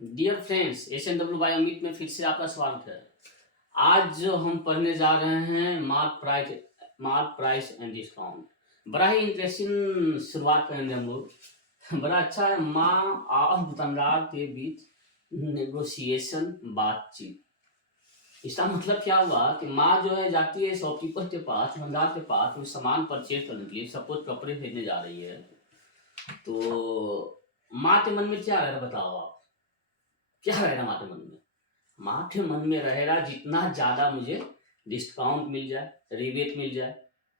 Dear friends, SNW by Amit में फिर से आपका स्वागत है। आज जो हम पढ़ने जा रहे हैं मार्क प्राइस एंड डिस्काउंट। बड़ा ही इंटरेस्टिंग शुरुआत करेंगे हम लोग। बड़ा अच्छा है। माँ और दुकानदार के बीच नेगोशिएशन, बातचीत। इसका मतलब क्या हुआ कि माँ जो है जाती है शॉपकीपर के पास, दुकानदार के पास, वो सामान परचेज करने के लिए। सपोज कपड़े खरीदने जा रही है, तो माँ के मन में क्या है बताओ आप? क्या रहेगा माँ के मन में? माँ के मन में रहेगा जितना ज़्यादा मुझे डिस्काउंट मिल जाए, रिबेट मिल जाए,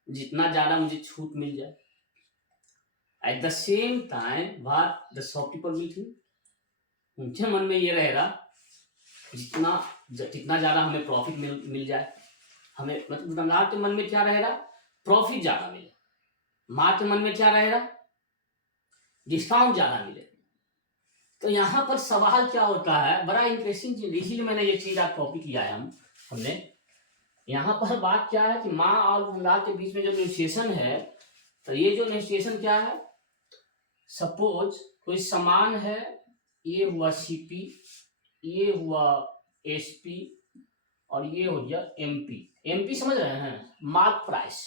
जितना ज़्यादा मुझे छूट मिल जाए। At the same time what the shopkeeper will think, उनके मन में ये रहेगा जितना ज़्यादा हमें प्रॉफिट मिल जाए। हमें मतलब दुकानदार के मन में क्या रहेगा? प्रॉफिट ज़्यादा मिले। माँ के मन में क्या रहेगा? डिस्काउंट ज़्यादा मिले। तो यहाँ पर सवाल क्या होता है, बड़ा इंटरेस्टिंग चीज, इसीलिए मैंने ये चीज आज टॉपिक लिया है। हमने यहाँ पर बात क्या है कि माँ और दुकानदार के बीच में जो नेगोशिएशन है, तो ये जो नेगोशिएशन क्या है, सपोज कोई सामान है, ये हुआ सीपी, ये हुआ एसपी और ये हो गया एमपी। एमपी समझ रहे हैं? Mark price.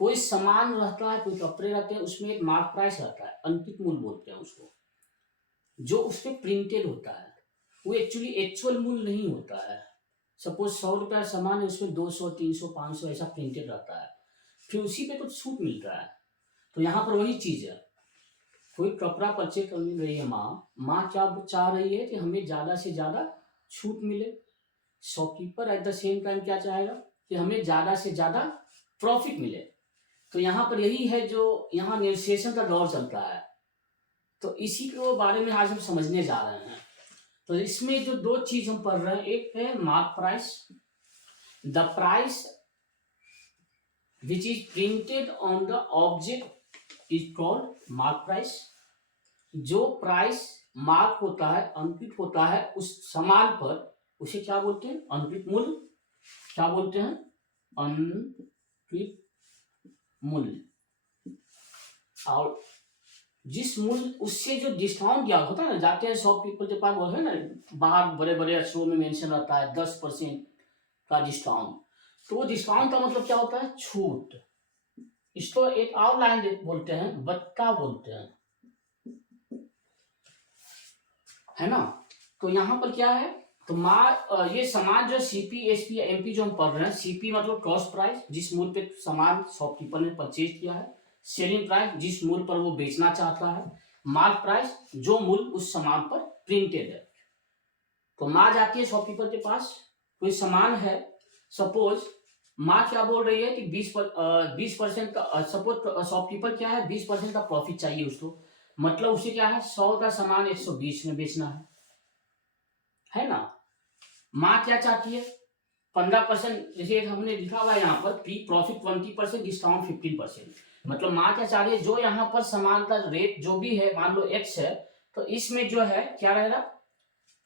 कोई सामान रहता है, कोई कपड़े रहते हैं, उसमें एक मार्क प्राइस रहता है, अंकित मूल्य बोलते हैं उसको, जो उस पर प्रिंटेड होता है। वो एक्चुअल मूल्य नहीं होता है। सपोज 100 रुपया सामान है, उसमें 200, 300, 500 ऐसा प्रिंटेड रहता है, फिर उसी पे कुछ छूट मिलता है। तो यहाँ पर वही चीज है। कोई कपड़ा परचेज करने गई है माँ क्या चाह रही है कि हमें ज्यादा से ज्यादा छूट मिले। Shopkeeper at the same time क्या चाहेगा कि हमें ज्यादा से ज्यादा प्रॉफिट मिले। तो यहाँ पर यही है जो यहाँ नेगोशिएशन का दौर चलता है। तो इसी के बारे में आज हम समझने जा रहे हैं। तो इसमें जो दो चीज हम पढ़ रहे हैं, एक है mark price, the price which is printed on the object is called mark price. जो प्राइस मार्क होता है, अंकित होता है उस सामान पर, उसे क्या बोलते हैं? अंकित मूल्य। क्या बोलते हैं? अंकित मूल्य। और जिस मूल्य उससे जो डिस्काउंट दिया होता है ना, जाते हैं शॉपकीपर के पास, बोल है ना, बाहर बड़े बड़े अक्षरों में मेंशन रहता है 10% का डिस्काउंट। तो वो डिस्काउंट का मतलब क्या होता है? छूट। इसको एक और लाइन बोलते हैं, बट्टा बोलते हैं, है ना। तो यहाँ पर क्या है, तो ये सामान जो सीपी, एसपी, एमपी जो हम पढ़ रहे हैं, सीपी मतलब कॉस्ट प्राइस, जिस मूल्य पे सामान शॉपकीपर ने परचेज किया है। सेलिंग प्राइस, जिस मूल्य पर वो बेचना चाहता है। मार्क प्राइस, जो मूल्य उस सामान पर प्रिंटेड है। तो माँ जाती है शॉपकीपर के पास, कोई सामान है, सपोज माँ क्या बोल रही है कि 20% का, सपोज शॉपकीपर क्या है, 20% का प्रॉफिट चाहिए उसको। मतलब उसे क्या है, 100 का सामान 120 में बेचना है ना। माँ क्या चाहती है? 15%, जैसे हमने लिखा हुआ है यहाँ पर, प्री प्रॉफिट 20%, डिस्काउंट 15%। मतलब माँ क्या चाह रही है, जो यहाँ पर सामान का रेट जो भी है, मान लो एक्स है, तो इसमें जो है क्या रहेगा,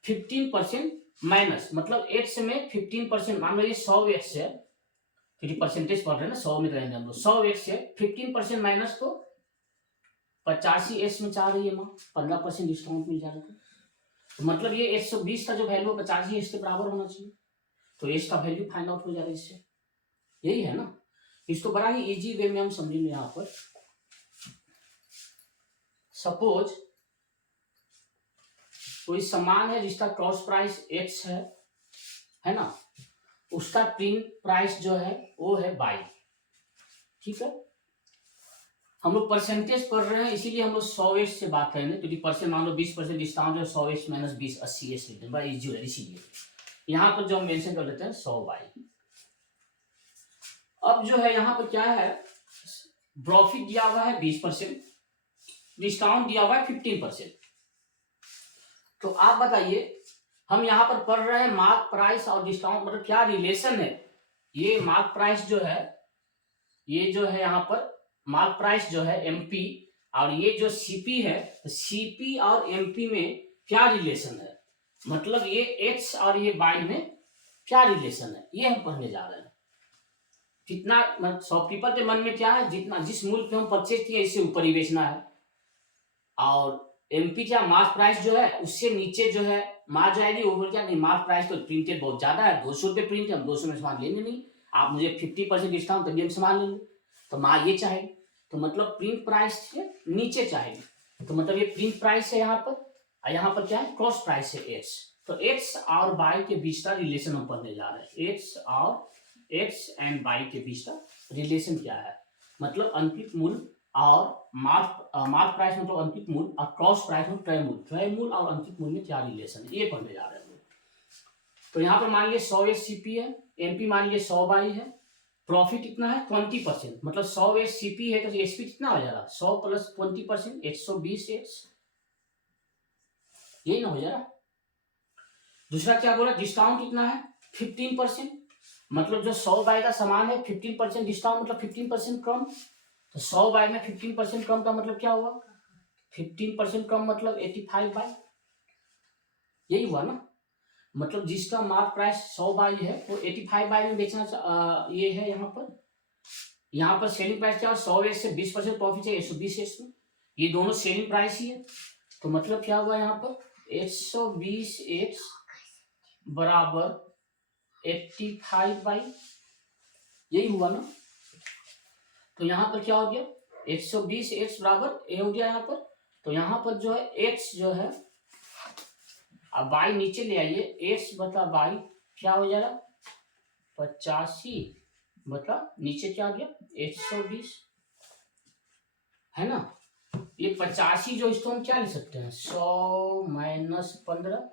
15% माइनस, मतलब एक्स में 15%, मान लो ये 100 एक्स है, क्योंकि परसेंटेज पढ़ रहे हैं ना, 100 में रहेंगे हम लोग, 100 एक्स है, 15% माइनस तो 85 एक्स में चाह रही है माँ, 15% डिस्काउंट मिल जाएगा। तो मतलब ये 120 का जो वैल्यू है 85 एक्स के बराबर होना चाहिए। तो एज का वैल्यू फाइंड आउट हो जाएगा इससे। यही है ना। इसको बड़ा ही इजी वे में हम समझेंगे। यहाँ पर सपोज कोई सामान है जिसका कॉस्ट प्राइस एक्स है ना, उसका प्रिंट प्राइस जो है वो है बाई। ठीक है, हम लोग परसेंटेज पढ़ रहे हैं, इसीलिए हम लोग 100 एस से बात करेंगे, क्योंकि परसेंट मान लो 20% डिस्काउंट है, 100 एस माइनस 20, 80 एस लेते हैं, बड़ा इजी है। इसीलिए यहाँ पर जो हम मेंशन कर लेते हैं 100 बाई। अब जो है यहाँ पर क्या है, प्रॉफिट दिया हुआ है 20%, डिस्काउंट दिया हुआ है 15%। तो आप बताइए, हम यहाँ पर पढ़ रहे हैं मार्क प्राइस और डिस्काउंट, मतलब क्या रिलेशन है। ये मार्क प्राइस जो है, ये जो है यहाँ पर मार्क प्राइस जो है एमपी, और ये जो सीपी है, सीपी और एमपी में क्या रिलेशन है, मतलब ये एक्स और ये वाई में क्या रिलेशन है, ये हम पढ़ने जा रहे हैं। कितना शॉपकीपर के मन में क्या है, जितना जिस मूल्य पे हम परचेज किए इससे ऊपर ही बेचना है, और एमपी क्या मार्क प्राइस जो है उससे नीचे जो है मार्क जो आएगी वो क्या नहीं, मार्क प्राइस तो प्रिंटेड बहुत ज्यादा है, 200 रुपये प्रिंट है, हम 200 में सामान लेंगे नहीं, आप मुझे 50% डिस्काउंट तभी हम सामान लेंगे, तो माँ ये चाहेगी, तो मतलब प्रिंट प्राइस से नीचे चाहेगी, तो मतलब ये प्रिंट प्राइस है यहाँ पर, और यहाँ पर क्या है क्रॉस प्राइस है एक्स, तो एक्स और वाई के बीच का रिलेशन हम पढ़ने जा रहे हैं, एक्स एंड वाई के बीच का रिलेशन क्या है, मतलब अंकित मूल्य और मार्क प्राइस मतलब अंकित मूल्य और क्रॉस प्राइस मतलब त्रय मूल्य और अंकित मूल्य में क्या रिलेशन है, ये पढ़ने जा रहे हैं हम लोग। तो यहाँ पर मान लीजिए 100 एससीपी है, एमपी मान लीजिए 100 बाई है, प्रॉफिट कितना है 20%, मतलब 100 एससीपी है तो एसपी कितना हो जाएगा 100 प्लस 20%, 120 एच, यही ना हो जाएगा। दूसरा क्या बोला, डिस्काउंट कितना है 15%, मतलब जो 100 बाई का सामान है 15% डिस्काउंट मतलब 15% कम, तो 100 बाई में 15% कम का मतलब क्या हुआ, 15% कम मतलब 85 बाई, यही हुआ ना, मतलब जिसका मार्क प्राइस 100 बाई है वो 85 बाई में बेचना ये है यहाँ पर सेलिंग प्राइस क्या है 100 एस से 20% प्रॉफिट है 120 एस में, ये दोनों सेलिंग प्राइस ही है, तो मतलब क्या हुआ यहाँ पर 120 एस बराबर 85 बाई, यही हुआ ना, तो यहाँ पर क्या हो गया 120 एक्स बराबर ए हो गया यहाँ पर, तो यहाँ पर जो है एक्स जो है, अब बाई नीचे ले आइए, एक्स बता बाई क्या हो जाएगा 85 बता नीचे क्या आ गया 120, है ना, ये 85 जो इसको हम क्या लिख सकते हैं 100 माइनस 15,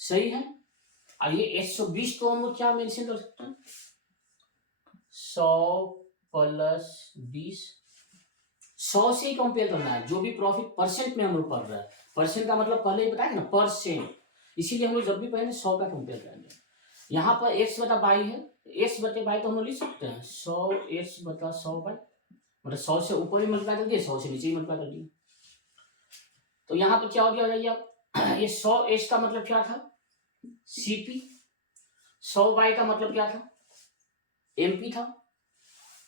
सही है, और ये 120 को हम लोग क्या मेंशन कर सकते हैं 100 प्लस 20, 100 से ही कंपेयर करना है, जो भी प्रॉफिट परसेंट में हम लोग पढ़ रहे हैं, परसेंट का मतलब पहले ही बताया ना परसेंट, इसीलिए हम लोग जब भी पढ़ेंगे 100 का कंपेयर करेंगे, यहाँ पर एक्स बटा बाई है, एक्स बटे बाई तो हम लोग लिख सकते हैं 100 एक्स बटा 100 बाई, मतलब 100 से ऊपर ही मल्टीप्लाई कर दिए 100 से नीचे ही मल्टीप्लाई कर दिए, तो यहाँ पर क्या हो गया बताइए आप ये 100 एक्स का मतलब क्या था सीपी, 100 बाई का मतलब क्या था एमपी था,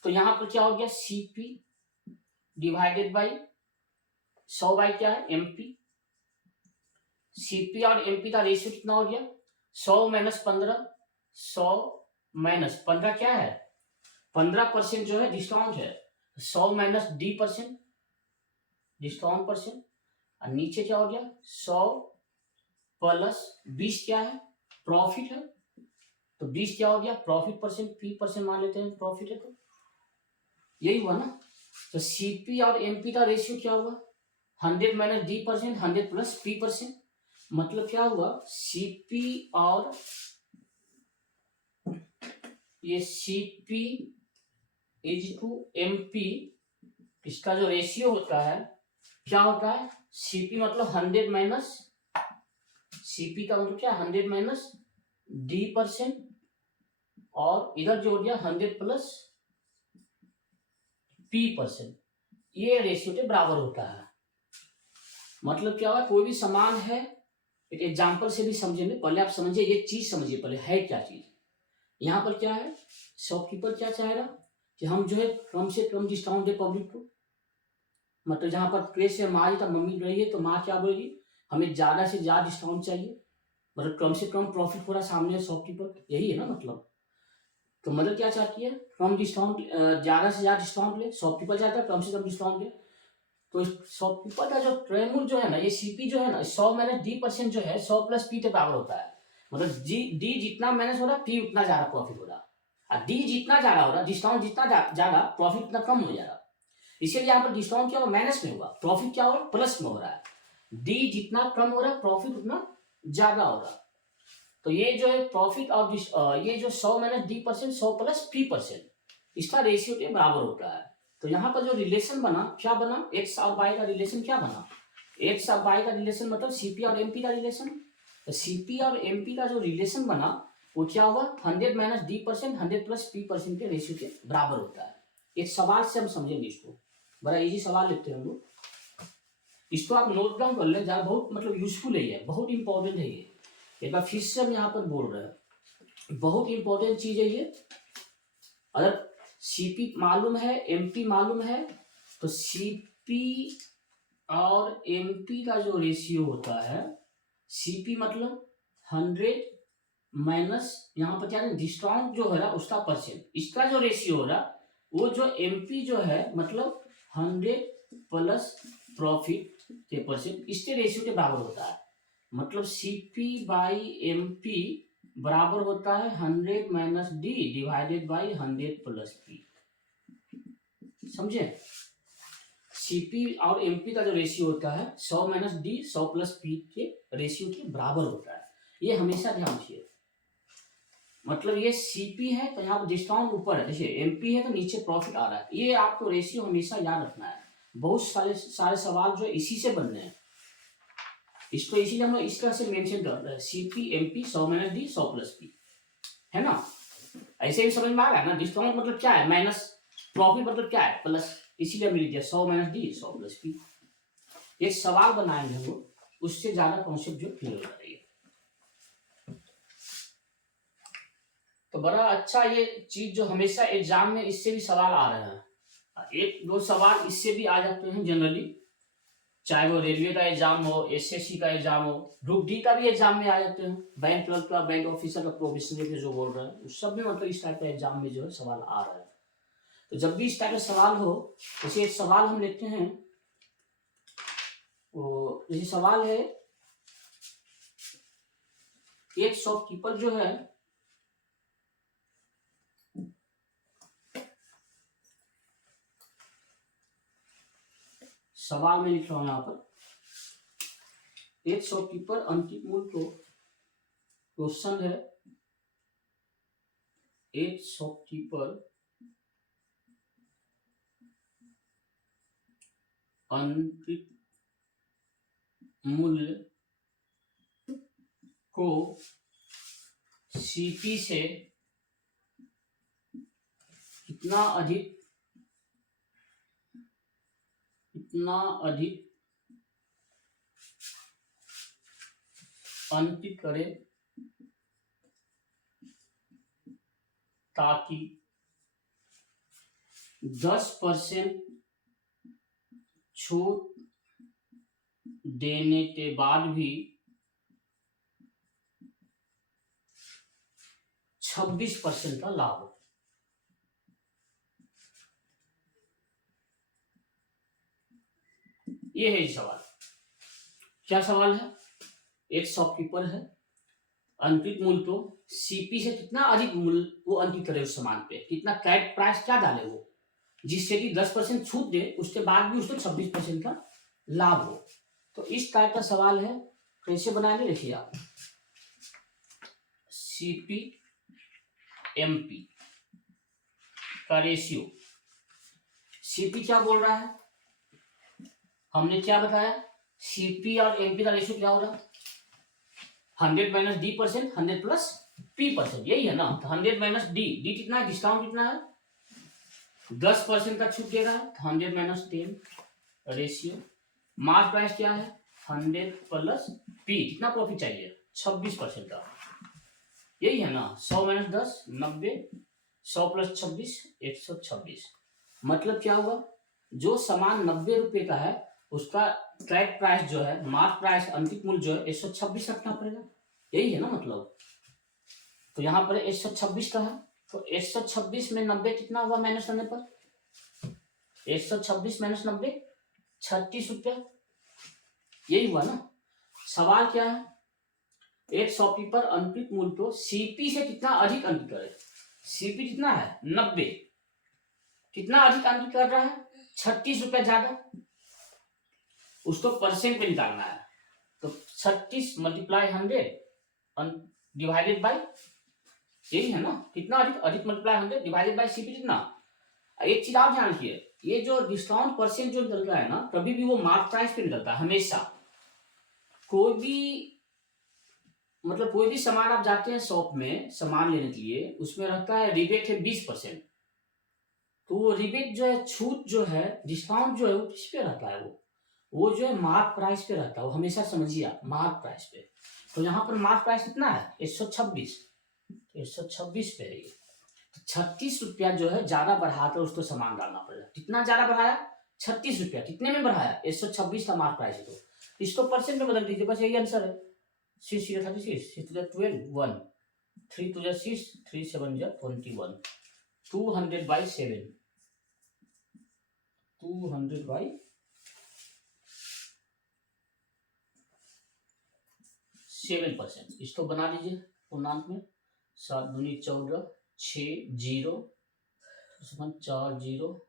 तो यहाँ पर क्या हो गया सीपी डिवाइडेड बाई 100 बाई क्या है एमपी, सीपी और एमपी का रेशियो कितना हो गया 100 माइनस 15, 100 माइनस 15 क्या है 15% जो है डिस्काउंट है, 100 minus D percent discount percent, और नीचे क्या हो गया 100 प्लस 20 क्या है प्रॉफिट है, तो 20 क्या हो गया प्रॉफिट परसेंट, पी परसेंट मान लेते हैं प्रॉफिट है, तो यही हुआ ना, तो सीपी और एमपी का रेशियो क्या हुआ 100 minus D percent 100 plus P percent, मतलब क्या हुआ सीपी और ये सीपी इज टू एमपी, इसका जो रेशियो होता है क्या होता है सीपी मतलब 100 माइनस, सीपी का मतलब क्या 100 माइनस डी परसेंट, और इधर जो हो गया 100 प्लस पी परसेंट, ये रेशियो के बराबर होता है, मतलब क्या हुआ कोई भी समान है, एक एग्जांपल से भी समझेंगे, पहले आप समझिए ये चीज समझिए पहले है क्या चीज, यहाँ पर क्या है शॉपकीपर क्या चाहेगा कि हम जो है कम से कम डिस्काउंट दे पब्लिक को, मतलब जहां पर क्रेश से माँ का मम्मी रही है तो माँ क्या बोलेगी हमें ज्यादा से ज्यादा डिस्काउंट चाहिए, मतलब कम से कम प्रॉफिट हो रहा सामने शॉपकीपर, यही है ना मतलब, तो मदर क्या चाहती है कम डिस्काउंट, ज्यादा से ज्यादा डिस्काउंट ले, शॉपकीपर चाहता है कम से कम डिस्काउंट ले, तो शॉपकीपर का जो ट्रेमुल जो है ना ये सीपी जो है ना 100 माइनस डी परसेंट जो है 100 प्लस पी के बराबर होता है, मतलब डी जितना माइनस हो रहा पी उतना ज्यादा प्रॉफिट हो रहा, और डी जितना ज्यादा हो रहा डिस्काउंट जितना ज्यादा प्रॉफिट उतना कम हो जा रहा, इसीलिए यहाँ पर डिस्काउंट क्या होगा माइनस में होगा, प्रॉफिट क्या हो रहा प्लस में हो रहा है, डी जितना कम हो रहा है प्रॉफिट उतना ज्यादा हो रहा, तो ये जो है प्रॉफिट और ये जो 100 minus D percent 100 plus P percent इसका रेशियो के बराबर होता है, तो यहाँ पर जो रिलेशन बना क्या बना एक्स और वाई का रिलेशन क्या बना, एक्स और वाई का रिलेशन मतलब सीपी और एमपी का रिलेशन, तो सीपी और एमपी का जो रिलेशन बना वो क्या हुआ 100 minus D percent 100 plus P percent के रेशियो के बराबर होता है, एक सवाल से हम समझेंगे इसको, बड़ा इजी सवाल लिखते हैं हम लोग, इसको आप नोट डाउन कर ले, बहुत मतलब यूजफुल है ये, बहुत इंपॉर्टेंट है ये, एक बार फिर से हम यहाँ पर बोल रहे हैं बहुत इंपॉर्टेंट चीज है ये, अगर सीपी मालूम है एमपी मालूम है तो सीपी और एमपी का जो रेशियो होता है, सीपी मतलब 100 माइनस, यहाँ पर क्या है, डिस्काउंट जो है ना उसका परसेंट, इसका जो रेशियो हो रहा, वो जो एमपी जो है मतलब 100 प्लस प्रॉफिट के परसेंट, इसके रेशियो के बराबर होता है। मतलब सीपी बाई एमपी बराबर होता है 100 minus D divided by 100 plus P. समझे? सीपी और एमपी का जो रेशियो होता है 100 माइनस डी 100 प्लस पी के रेशियो के बराबर होता है। ये हमेशा ध्यान रखिए। मतलब ये सीपी है तो यहाँ पर डिस्काउंट ऊपर है, देखिए एमपी है तो नीचे प्रॉफिट आ रहा है। ये आपको रेशियो हमेशा याद रखना है। बहुत सारे सवाल जो इसी से बन रहे हैं, इसको इसीलिए हम लोग इस तरह से मेंशन कर रहे हैं, CP MP 100 minus D 100 plus P, है ना? ऐसे भी समझ में आ रहा है ना? डिस्काउंट मतलब क्या है, माइनस, प्रॉफिट मतलब क्या है, प्लस, इसीलिए मिल गया 100 माइनस डी 100 प्लस पी। एक सवाल बनाएंगे हम लोग, उससे ज्यादा कॉन्सेप्ट जो क्लियर हो रही है। तो बड़ा अच्छा ये चीज जो हमेशा एग्जाम में इससे भी सवाल आ रहे हैं, एक दो सवाल इससे भी आ जाते हैं जनरली, चाहे वो रेलवे का एग्जाम हो, एसएससी का एग्जाम हो, ग्रुप डी का भी एग्जाम में आ जाते हैं, बैंक क्लर्क का, बैंक ऑफिसर का, प्रोबेशनरी के जो बोल रहे हैं उस सब में मतलब इस टाइप का एग्जाम में जो है सवाल आ रहा है। तो जब भी इस टाइप का सवाल हो, जैसे एक सवाल हम लेते हैं, वो जैसे सवाल है, एक शॉपकीपर जो है सवाल में लिख रहा हूं यहाँ पर, एक शॉपकीपर अंकित मूल्य को, क्वेश्चन है, एक शॉपकीपर अंकित मूल्य को सीपी से कितना अधिक अंकित करे ताकि 10% छूट देने के बाद भी 26% का लाभ हो। ये है सवाल। क्या सवाल है? एक शॉपकीपर है, अंकित मूल्य को सीपी से कितना अधिक मूल्य वो अंकित करे उस सामान पे, कितना कैट प्राइस क्या डाले वो, जिससे कि 10% छूट दे, उसके बाद भी उसको 26% का लाभ हो। तो इस टाइप का सवाल है, कैसे बनाएंगे देखिए आप, सीपी एमपी का रेशियो, सीपी क्या बोल रहा है, हमने क्या बताया, सीपी और एमपी का रेशियो क्या हो रहा है, 100 minus D percent 100 plus P percent, यही है ना? तो 100 माइनस डी, डी कितना है, डिस्काउंट कितना है, 10% का छूट दे रहा है, 100 माइनस 10 रेशियो, मार्क प्राइस क्या है 100 प्लस पी, कितना प्रॉफिट चाहिए 26% का, यही है ना? 100 माइनस 10 90, 100 प्लस 26 126। मतलब क्या हुआ, जो सामान 90 रुपए का है उसका ट्रैक प्राइस जो है, मार्क प्राइस अंकित मूल्य जो है 126 रखना पड़ेगा, यही है ना मतलब। तो यहाँ पर 126 का है, तो 126 में 90 कितना हुआ माइनस करने पर, 126 माइनस 90 36 रुपया, यही हुआ ना। सवाल क्या है, एक शॉपकीपर अंकित मूल्य को सीपी से कितना अधिक अंकित करे, सीपी कितना है 90, कितना अधिक अंकित कर रहा है 36 रुपया ज्यादा, उसको परसेंट में निकालना है। तो 36 मल्टीप्लाई 100 डिवाइडेड बाई, यही है ना, कितना अधिक मल्टीप्लाई 100 डिवाइडेड बाई सीपी कितना। एक चीज आप ध्यान रखिए, ये जो डिस्काउंट परसेंट जो निकलता है ना, कभी भी वो मार्क प्राइस पे निकलता है हमेशा। कोई भी सामान आप जाते हैं शॉप में सामान लेने के लिए, उसमें रहता है रिबेट है 20%, तो वो रिबेट जो है, छूट जो है, डिस्काउंट जो है वो किस पे रहता है, वो जो है मार्क प्राइस पे रहता है, वो हमेशा समझिए आप, मार्क प्राइस पे। तो यहाँ पर मार्क प्राइस कितना है 126, 126 पे है, 36 रुपया जो है ज्यादा बढ़ाकर उसको सामान डालना पड़ेगा, कितना ज्यादा बढ़ाया ₹36 कितने में बढ़ाया? 126 का मार्क प्राइस है, तो इसको परसेंट में बदल दीजिए, बस यही आंसर है। 6 0 36, 6 2 12, 1, 3 2 6, 3 7 21, 200/7, 200/7%। इसको बना लीजिए पूर्णांक में, 7 दूनी 14, 6 0 4 0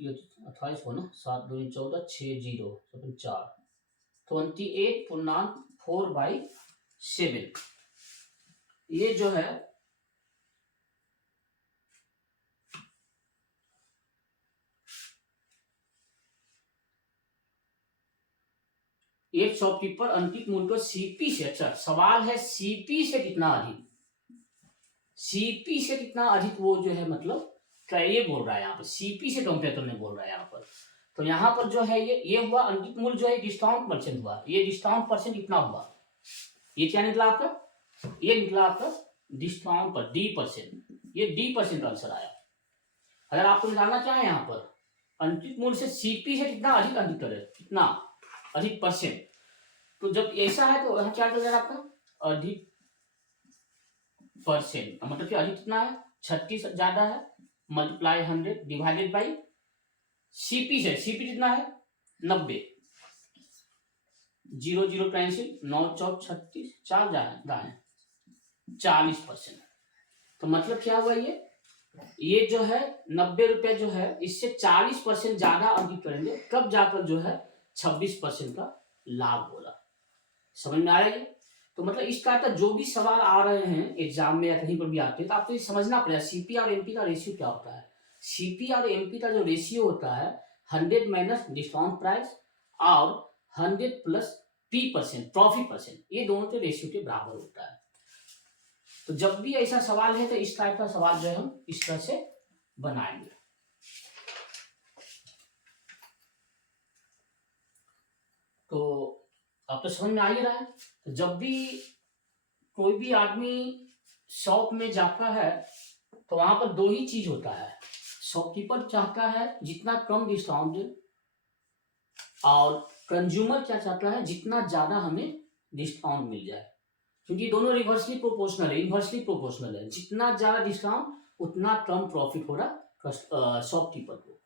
28 हो ना, 7 दूनी 14, 6 0 4, 28.4/7। ये जो है एक शॉपकीपर अंकित मूल्य को सीपी से, अच्छा सवाल है सीपी से कितना अधिक, सीपी से कितना अधिक वो जो है मतलब क्या ये बोल रहा है यहाँ पर, सीपी से कंपेयर करने बोल रहा है यहाँ पर। तो यहाँ पर जो है ये हुआ अंकित मूल्य जो है डिस्काउंट परसेंट हुआ, ये डिस्काउंट परसेंट कितना हुआ, ये क्या निकला आपका, ये निकला आपका डिस्काउंट पर D%, ये D% आंसर आया। अगर आपको निकालना चाहे यहाँ पर अंकित मूल्य से सीपी से कितना अधिक अंकित करे, कितना अधिक परसेंट, तो जब ऐसा है तो यहाँ क्या चल आपका अधिक परसेंट, मतलब कि अधिक कितना है 36 ज्यादा है, मल्टीप्लाई 100 डिवाइडेड बाई सीपी से, सीपी कितना है 90, 0 0 कैंसिल, 9 4 36, 4 दाएं 40%। तो मतलब क्या हुआ ये जो है 90 रुपए जो है इससे 40% ज्यादा अंकित करेंगे, कब जाकर जो है 26% का लाभ होगा। समझ में आ रहा है? तो मतलब इस टाइप का जो भी सवाल आ रहे हैं एग्जाम में या कहीं पर भी आते हैं तो आपको ये समझना पड़ेगा सीपी और एमपी का रेशियो क्या होता है। सीपी और एमपी का जो रेशियो होता है 100 माइनस डिस्काउंट प्राइस और 100 प्लस P% प्रॉफिट परसेंट, ये दोनों के रेशियो के बराबर होता है। तो जब भी ऐसा सवाल है तो इस टाइप का सवाल जो है हम इस तरह से बनाएंगे। तो आप तो समझ में आ ही रहा है। तो जब भी कोई भी आदमी शॉप में जाता है तो वहां पर दो ही चीज होता है, शॉपकीपर चाहता है जितना कम डिस्काउंट दे और कंज्यूमर क्या चाहता है जितना ज्यादा हमें डिस्काउंट मिल जाए, क्योंकि दोनों रिवर्सली प्रोपोर्शनल है, इनवर्सली प्रोपोर्शनल है। जितना ज्यादा डिस्काउंट उतना कम प्रॉफिट हो रहा शॉपकीपर को,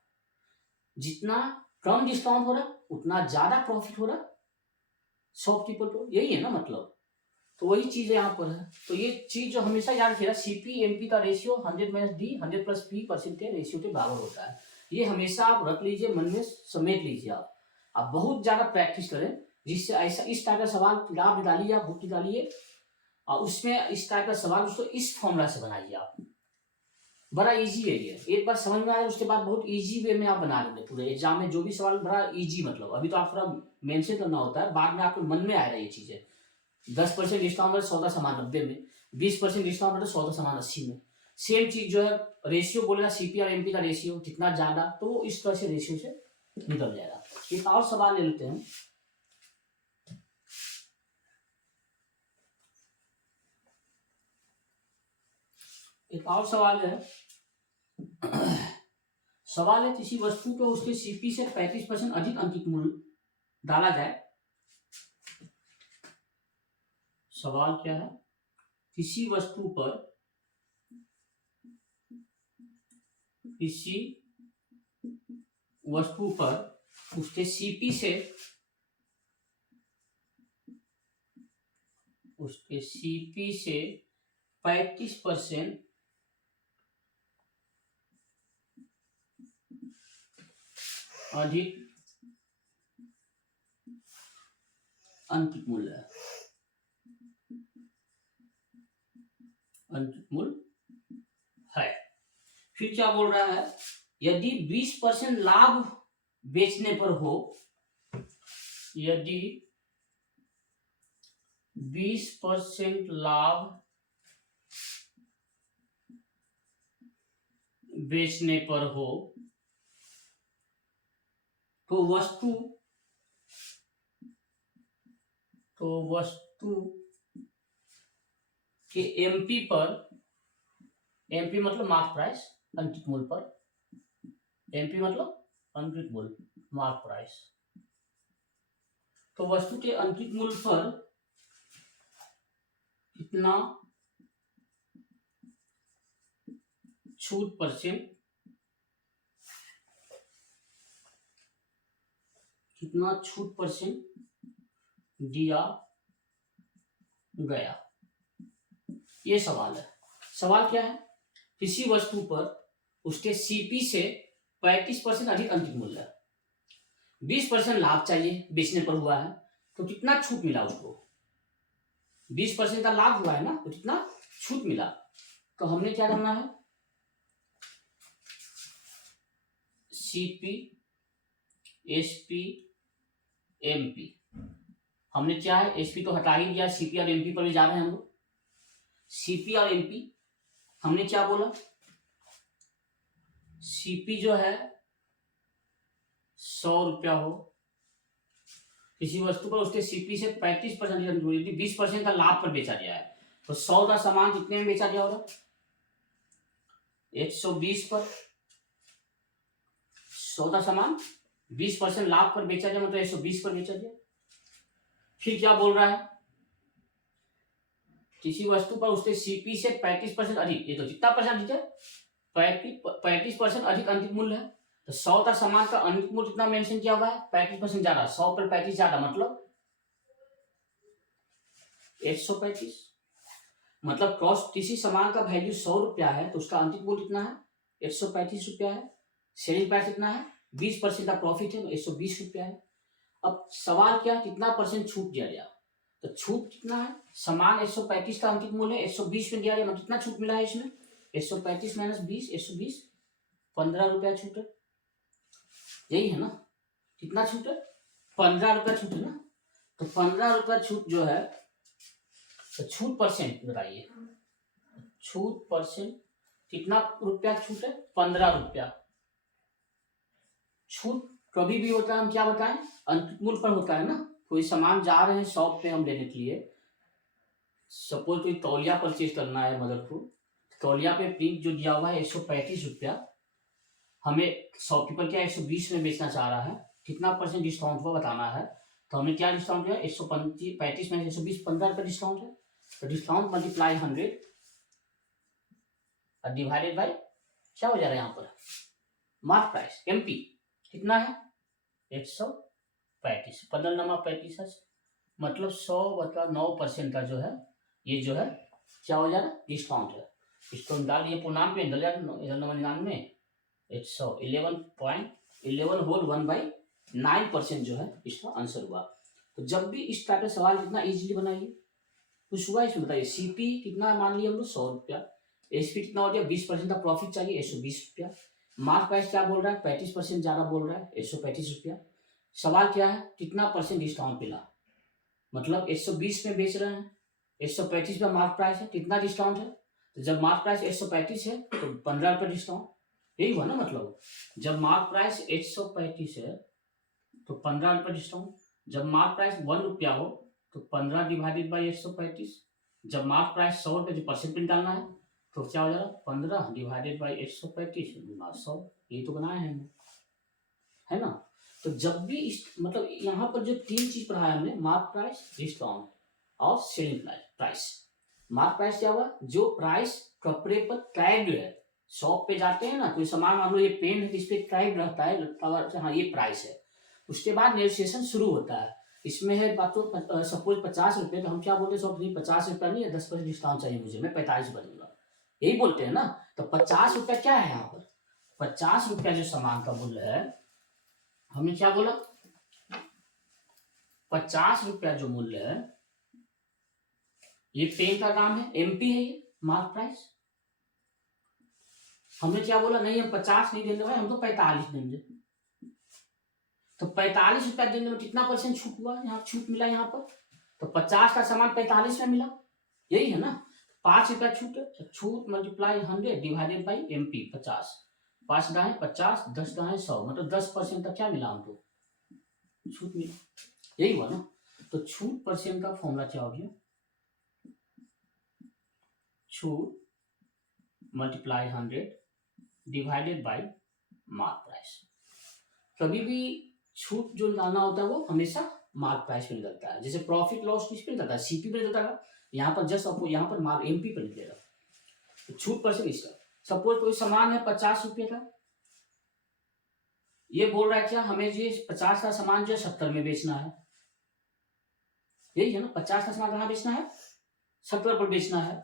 जितना कम डिस्काउंट हो रहा उतना ज्यादा प्रॉफिट हो रहा शॉपकीपर को, यही है ना मतलब। तो वही चीज यहाँ पर है। तो ये चीज जो हमेशा याद रखिएगा, सीपी एमपी का ratio 100 minus D 100 plus P% के रेशियो के बराबर होता है। ये हमेशा आप रख लीजिए, मन में समेट लीजिए। आप बहुत ज्यादा प्रैक्टिस करें जिससे ऐसा इस टाइप का सवाल किताब निकालिए, आप बुक निकालिए और उसमें इस टाइप का सवाल उसको इस फॉर्मूला से बनाइए आप। बड़ा इजी है ये, एक बार समझ में आया उसके बाद बहुत इजी वे में आप बना लेंगे पूरे एग्जाम में जो भी सवाल, बड़ा इजी। मतलब अभी तो आप थोड़ा मेंशन करना होता है, बाद में आपके मन में आएगा ये चीजें। 10% डिस्काउंट है 14 सामान 90 में, 20% डिस्काउंट है 14 सामान 80 में। सेम चीज जो है रेशियो बोलेगा सीपी और एमपी का रेशियो कितना ज्यादा, तो वो इस तरह से रेशियो से निकल जाएगा। एक और सवाल ले लेते हैं। एक और सवाल है सवाल है किसी वस्तु को उसके सीपी से 35% अधिक अंकित मूल्य डाला जाए। सवाल क्या है, किसी वस्तु पर उसके सीपी से 35% अधिक अंकित मूल्य है। फिर क्या बोल रहा है, यदि 20% लाभ बेचने पर हो, यदि 20% लाभ बेचने पर हो तो वस्तु के एमपी मतलब मार्क प्राइस अंकित मूल्य पर एमपी मतलब अंकित मूल्य, मार्क प्राइस। तो वस्तु के अंकित मूल्य पर कितना छूट परसेंट, कितना छूट परसेंट दिया गया, ये सवाल है। सवाल क्या है, किसी वस्तु पर उसके सीपी से 35% अधिक अंकित मूल्य है, 20% लाभ चाहिए बेचने पर हुआ है, तो कितना छूट मिला उसको, 20% का लाभ हुआ है ना, तो कितना छूट मिला। तो हमने क्या करना है, सीपी एसपी एमपी, हमने क्या है, एसपी तो हटा ही दिया, सीपी और एमपी पर भी जा रहे हैं हम लोग। सीपी और एमपी हमने क्या बोला, सीपी जो है 100 रुपया हो, किसी वस्तु पर उसके सीपी से 35% 20% का लाभ पर बेचा गया है, तो 100 का सामान कितने में बेचा गया होगा, 120 पर। 100 का सामान 20% लाभ पर बेचा गया, मतलब 120 पर बेचा गया। फिर क्या बोल रहा है, किसी वस्तु पर उसके सीपी से 35% अधिक, ये तो कितना परसेंट है, 35% अधिक अंकित मूल्य है, तो 100 का सामान का अंकित मूल्य कितना मेंशन किया हुआ है, 35% ज्यादा, 100 पर 35 ज्यादा, मतलब 135। मतलब कॉस्ट, किसी सामान का वैल्यू 100 रुपया है तो उसका अंकित मूल्य कितना है, 135 रुपया है। सेलिंग प्राइस कितना है, 20% का प्रॉफिट है, 120 रुपया है। अब सवाल क्या, कितना परसेंट छूट दिया गया, तो छूट कितना है, सामान 135 का अंकित मूल्य है, 120 में दिया गया, मतलब कितना छूट मिला है इसमें, 135 माइनस 20, 120, 15 रुपया छूट है, यही है ना। कितना छूट है, 15 रुपया छूट है ना। तो 15 रुपया छूट जो है, तो छूट परसेंट बताइए, छूट परसेंट कितना रुपया छूट है, 15 रुपया। छूट कभी भी होता है, हम क्या बताएं, अंकित मूल्य पर होता है ना। कोई सामान जा रहे हैं शॉप पे हम लेने के लिए, सपोज कोई तौलिया परचेज करना है मदर को, तौलिया पे प्रिंट जो दिया हुआ है 135 रुपया, हमें शॉपकीपर क्या 120 में बेचना चाह रहा है, कितना परसेंट डिस्काउंट हुआ बताना है। तो हमने क्या डिस्काउंट किया, 135 में 120, 15 रुपये डिस्काउंट है, तो डिस्काउंट मल्टीप्लाई 100 और डिवाइडेड बाई क्या हो जा रहा है यहाँ पर, मार्क प्राइस एमपी कितना है, 135, 15 नमा 35 है, मतलब 100 मतलब 9% का जो है, ये जो है क्या हो जा रहा है, डिस्काउंट है। इसको डाल दिए पूर्णांक में, 99 111.11 होल 1/9% जो है इसका आंसर हुआ। तो जब भी इस टाइप का सवाल कितना इजीली बनाइए, कुछ हुआ इसमें बताइए। सीपी कितना मान लिया हम लोग, 100 रुपया, एसपी कितना हो गया, 20% का प्रॉफिट चाहिए, 120 रुपया। मार्क प्राइस क्या बोल रहा है, 35% ज्यादा बोल रहा है, 135 रुपया। सवाल क्या है, कितना परसेंट डिस्काउंट मिला, मतलब 120 में बेच रहे हैं, 135 में मार्क प्राइस है, कितना डिस्काउंट है, तो जब मार्क प्राइस 135 है तो 15 रुपये डिस्काउंट, यही हुआ ना। मतलब जब मार्क प्राइस 135 है तो 15 रुपये डिस्काउंट, जब मार्क प्राइस 1 रुपया हो तो 15 डिवाइडेड बाई 135, जब मार्क प्राइस 100 रुपये जो परसेंट में डालना है तो क्या हो जाएगा, 15 डिवाइडेड बाई 135 गुना 100, ये तो बनाए हैं है ना। तो जब भी इस मतलब यहाँ पर जो 3 चीज पढ़ाया हमने, मार्क प्राइस, डिस्काउंट और सेलिंग प्राइस। मार्क प्राइस क्या हुआ, जो प्राइस कपड़े पर टैग है, शॉप पे जाते हैं ना, कोई सामान मान लो ये पेन है, इस पे टैग रहता है, हाँ ये प्राइस है। उसके बाद नेगोशिएशन शुरू होता है, इसमें है बात तो सपोज 50 रुपये, तो हम क्या बोलते हैं, शॉप नहीं 50 रुपया नहीं है, 10% डिस्काउंट चाहिए मुझे, मैं 45 रुपया दूंगा, यही बोलते हैं ना। तो 50 रुपया क्या है यहाँ पर, 50 रुपया जो सामान का मूल्य है, हमने क्या बोला, 50 रुपया जो मूल्य है, ये पेन का दाम है, एमपी है ये मार्क प्राइस। हमने क्या बोला, नहीं हम 50 नहीं देंगे भाई, हम तो 45 देंगे। तो 45 रुपया देने में कितना परसेंट छूट हुआ, यहाँ छूट मिला यहाँ पर, तो 50 का सामान 45 में मिला, यही है ना। 5 रुपया छूट है, तो छूट मल्टीप्लाई 100 डिवाइडेड बाई एमपी 50, 5 दाएं 50, 10 दाएं 100, मतलब 10% का क्या मिला हमको, छूट मिला, यही हुआ ना। तो छूट परसेंट का फॉर्मूला क्या हो गया, छूट multiply 100 divided by mark price. कभी भी छूट जो निकालना होता है वो हमेशा मार्क प्राइस पे निकलता है। जैसे प्रॉफिट लॉस किस पे निकलता है, सीपी पे निकलता है। यहाँ पर जस्ट आपको यहाँ पर मार्क एमपी पे निकलेगा, तो छूट परसेंट इसका। सपोज कोई सामान है 50 रुपये का, ये बोल रहा है क्या, हमें ये 50 का सामान जो 70 में बेचना है, यही है ना, 50 का सामान कहाँ बेचना है, 70 पर बेचना है।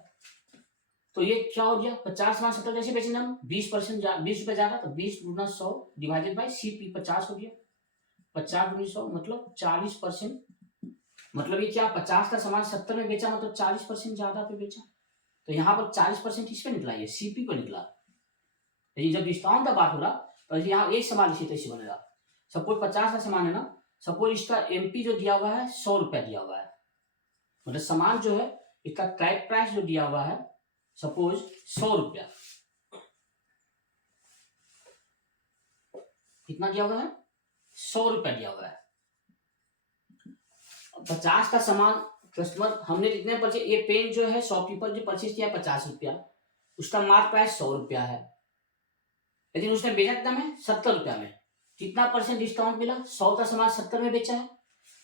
तो ये क्या हो गया, 50 सामान 70 कैसे बेचना हम, 20% 20 रुपए ज्यादा, तो 20 गुना 100 डिवाइडेड बाई सीपी 50 हो गया, 50 गुना 100 मतलब 40%। मतलब ये क्या, 50 का सामान 70 में बेचा, मतलब 40% ज्यादा पे बेचा। तो यहाँ पर 40% इस पे निकला, ये सीपी पे निकला। लेकिन जब डिस्काउंट का बात हो रहा तो यहाँ एक सवाल इसी तरह से बनेगा। सपोज 50 का सामान है ना, सपोज इसका एमपी जो दिया हुआ है 100 रुपया दिया हुआ है, मतलब सामान जो है इसका कैप प्राइस जो दिया हुआ है सपोज 100 रुपया, कितना दिया हुआ है, 100 रुपया दिया हुआ है। 50 का सामान कस्टमर हमने कितने परचेज, ये पेन जो है शॉपकीपर जो परचेज किया 50 रुपया, उसका मार्क प्राइस 100 रुपया है, लेकिन उसने बेचा कितना में, 70 रुपया में। कितना परसेंट डिस्काउंट मिला, 100 का सामान 70 में बेचा है,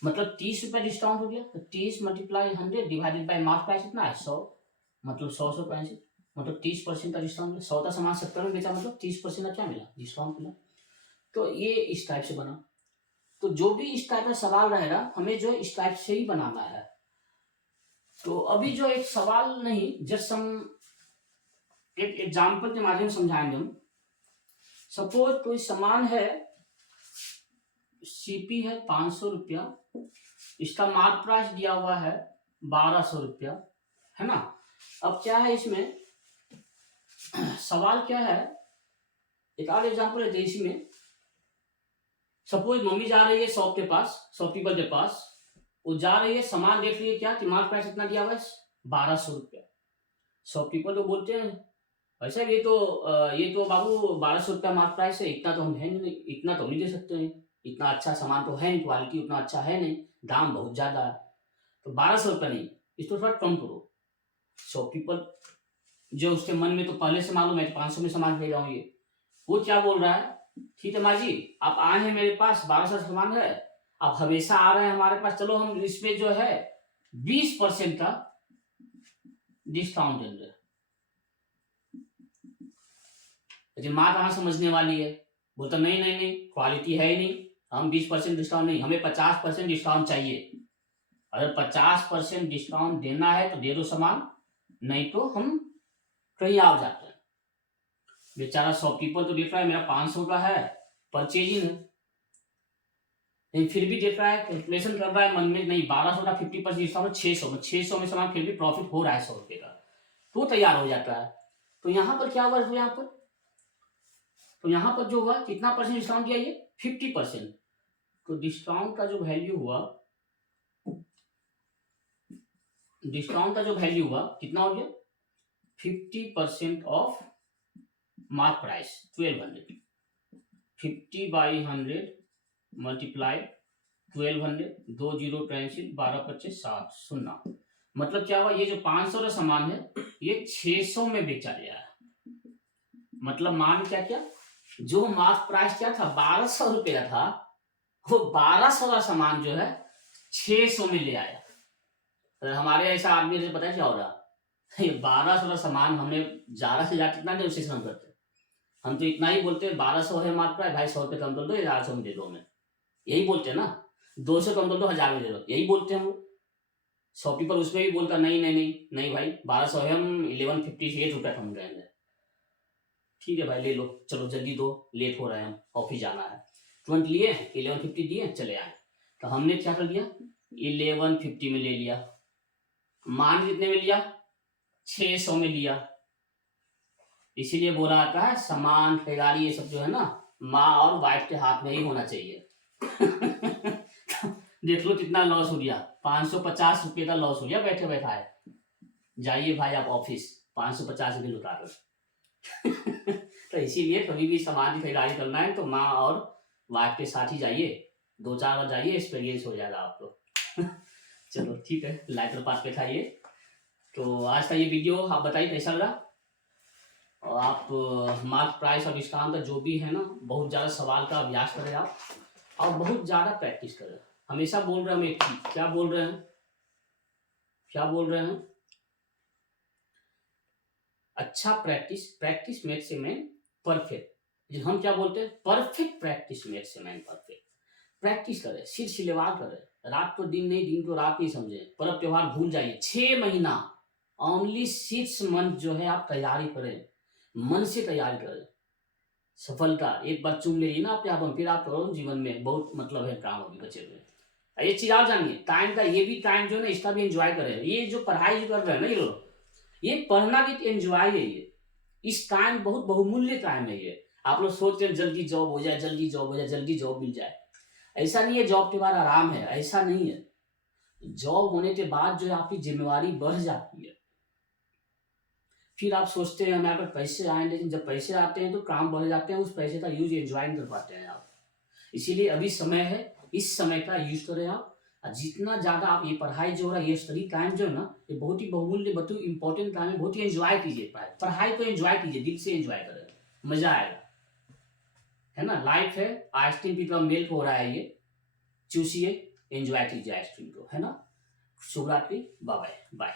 मतलब 30 रुपया डिस्काउंट हो गया। तो 30 multiply 100 divided by mark price कितना है 100, मतलब 100 मतलब 30% का डिस्काउंट मिला। 100 का सामान 70 में बेचा, मतलब 30% का क्या मिला, डिस्काउंट मिला। तो ये इस टाइप से बना। तो जो भी इस टाइप का सवाल रहेगा हमें जो है इस टाइप से ही बनाना है। तो अभी जो एक सवाल नहीं, जस्ट हम एक एग्जाम्पल के माध्यम से समझाएंगे हम। सपोज कोई सामान है, सीपी है 500 रुपया, इसका मार्क प्राइस दिया हुआ है 1200 रुपया, है ना। अब क्या है इसमें सवाल क्या है, एक और एग्जाम्पल है इसी में। सपोज मम्मी जा रही है शॉप के पास, शॉपकीपर के पास, वो जा रही है, सामान देख रही है क्या कि मार्क प्राइस इतना दिया हुआ है 1200 रुपया। शॉपकीपर तो बोलते हैं ऐसा, ये तो बाबू 1200 रुपया मार्क प्राइस है, इतना तो हम है नहीं, इतना तो नहीं दे सकते हैं, इतना अच्छा सामान तो है नहीं, क्वालिटी उतना अच्छा है नहीं, दाम बहुत ज्यादा है, तो 1200 रुपया नहीं, इसको थोड़ा कम करो। शॉपकीपर जो उसके मन में तो पहले से मालूम है 500 में सामान ले जाऊँ, ये वो क्या बोल रहा है, ठीक है माँ जी आप आए हैं मेरे पास, 1200 सामान है, आप हमेशा आ रहे हैं हमारे पास, चलो हम इसमें जो है 20% का डिस्काउंट देंगे। लेकिन माँ कहाँ समझने वाली है, बोलता नहीं नहीं नहीं, क्वालिटी है ही नहीं, हम 20% डिस्काउंट नहीं, हमें 50% डिस्काउंट चाहिए। अगर 50% डिस्काउंट देना है तो दे दो सामान, नहीं तो हम कहीं और जाते हैं। बेचारा शॉपकीपर तो देख रहा है मेरा 500 का है, परचेजिंग है, लेकिन फिर भी देख रहा है, कैलकुलेशन कर रहा है मन में, नहीं 1200 का 50% डिस्काउंट 600 में सामान फिर भी प्रॉफिट हो रहा है 100 रुपये का, तो तैयार हो जाता है। तो यहाँ पर क्या हुआ, तो यहाँ पर जो हुआ कितना परसेंट डिस्काउंट दिया, ये 50%। तो डिस्काउंट का जो वैल्यू हुआ, कितना हो गया, 50% of mark price 1200, 50 by 100 multiply 1200, 2 zero cancel, 12 25 7 शून्य, मतलब क्या हुआ, ये जो 500 का सामान है ये 600 में बेचा गया है। मतलब मान क्या क्या, जो मार्क प्राइस क्या था 1200 रुपया था, वो 1200 का सामान जो है 600 में ले आया। तो हमारे ऐसा आदमी से पता है क्या हो रहा, ये 1200 का सामान हमने ज्यादा से ज्यादा कितना नेगोशिएशन करते, हम तो इतना ही बोलते हैं 1200 है मार्क प्राइस, भाई 100 रुपये कम कर दो, 1100 में दे दो, हमें यही बोलते हैं ना, 200 कम कर दो, 1000 में दे दो, यही बोलते हैं हम। शॉपकीपर उसमें भी बोलता नहीं नहीं नहीं नहीं भाई 1200 है, हम 1158 रुपया कम देंगे। ठीक है भाई ले लो, चलो जल्दी दो, लेट हो रहा है, हम ऑफिस जाना है, तुरंत लिए 1150 दिए, चले आए। तो हमने क्या कर दिया, 1150 में ले लिया, मान कितने में लिया, 600 में लिया। इसीलिए बोला आता है सामान खरीदारी ये सब जो है ना माँ और वाइफ के हाथ में ही होना चाहिए। देख लो कितना लॉस हो गया, 550 रुपये का लॉस हो गया बैठे बैठाए। जाइए भाई आप ऑफिस, 550 बिल उतारो। तो इसीलिए कभी भी सामान की खरीदारी करना है तो माँ और वाइफ के साथ ही जाइए, 2-4 बार जाइए, एक्सपीरियंस हो जाएगा आपको। चलो ठीक है, लाइटर पास पे खाइए। तो आज का ये वीडियो आप बताइए कैसा लगा, और आप मार्क प्राइस और दृष्टांत जो भी है ना, बहुत ज़्यादा सवाल का अभ्यास करें आप, और बहुत ज़्यादा प्रैक्टिस करें। हमेशा बोल रहे हैं हम एक चीज, क्या बोल रहे हैं, क्या बोल रहे हैं, अच्छा practice, practice makes a man perfect. हम क्या बोलते हैं, perfect practice makes a man perfect. Practice करें, सिर सिलेवार करें, रात को दिन नहीं, दिन को रात नहीं समझे, पर्व त्योहार भूल जाइए। 6 महीना, ओनली 6 मंथ जो है आप तैयारी करें, मन से तैयारी करें। सफलता एक बार चुन लीजिए ना आपके हाथों में, फिर आप जीवन में बहुत मतलब है काम होगी बचे हुए। ये चीज आप जानिए, टाइम का ये भी टाइम जो है ना, इसका भी एंजॉय करें। ये जो पढ़ाई जो कर रहे हैं ना ये लोग, ये पढ़ना भी एंजॉय है। ये इस टाइम बहुत बहुमूल्य टाइम है ये। आप लोग सोचते हैं जल्दी जॉब हो जाए, जल्दी जॉब हो जाए, जल्दी जॉब मिल जाए। ऐसा नहीं है जॉब के बाद आराम है, ऐसा नहीं है। जॉब होने के बाद जो है आपकी जिम्मेवारी बढ़ जाती है। फिर आप सोचते हैं हमारे पास पैसे आए, लेकिन जब पैसे आते हैं तो काम बढ़ जाते हैं, उस पैसे का यूज एंजॉय नहीं कर पाते हैं आप। इसीलिए अभी समय है, इस समय का यूज करें आप। और जितना ज्यादा आप ये पढ़ाई जो हो रहा है, ये स्टडी टाइम जो है ना, ये बहुत ही बहुमूल्य, बहुत ही इंपॉर्टेंट टाइम है। बहुत ही एंजॉय कीजिए पढ़ाई को, एंजॉय कीजिए, दिल से एंजॉय करें, मजा आएगा, है ना। लाइफ है, आइसक्रीम की तरह मिल्क हो रहा है ये, चूसिए, एंजॉय कीजिए आइसक्रीम को, है ना। शुभ रात्रि, बाय बाय।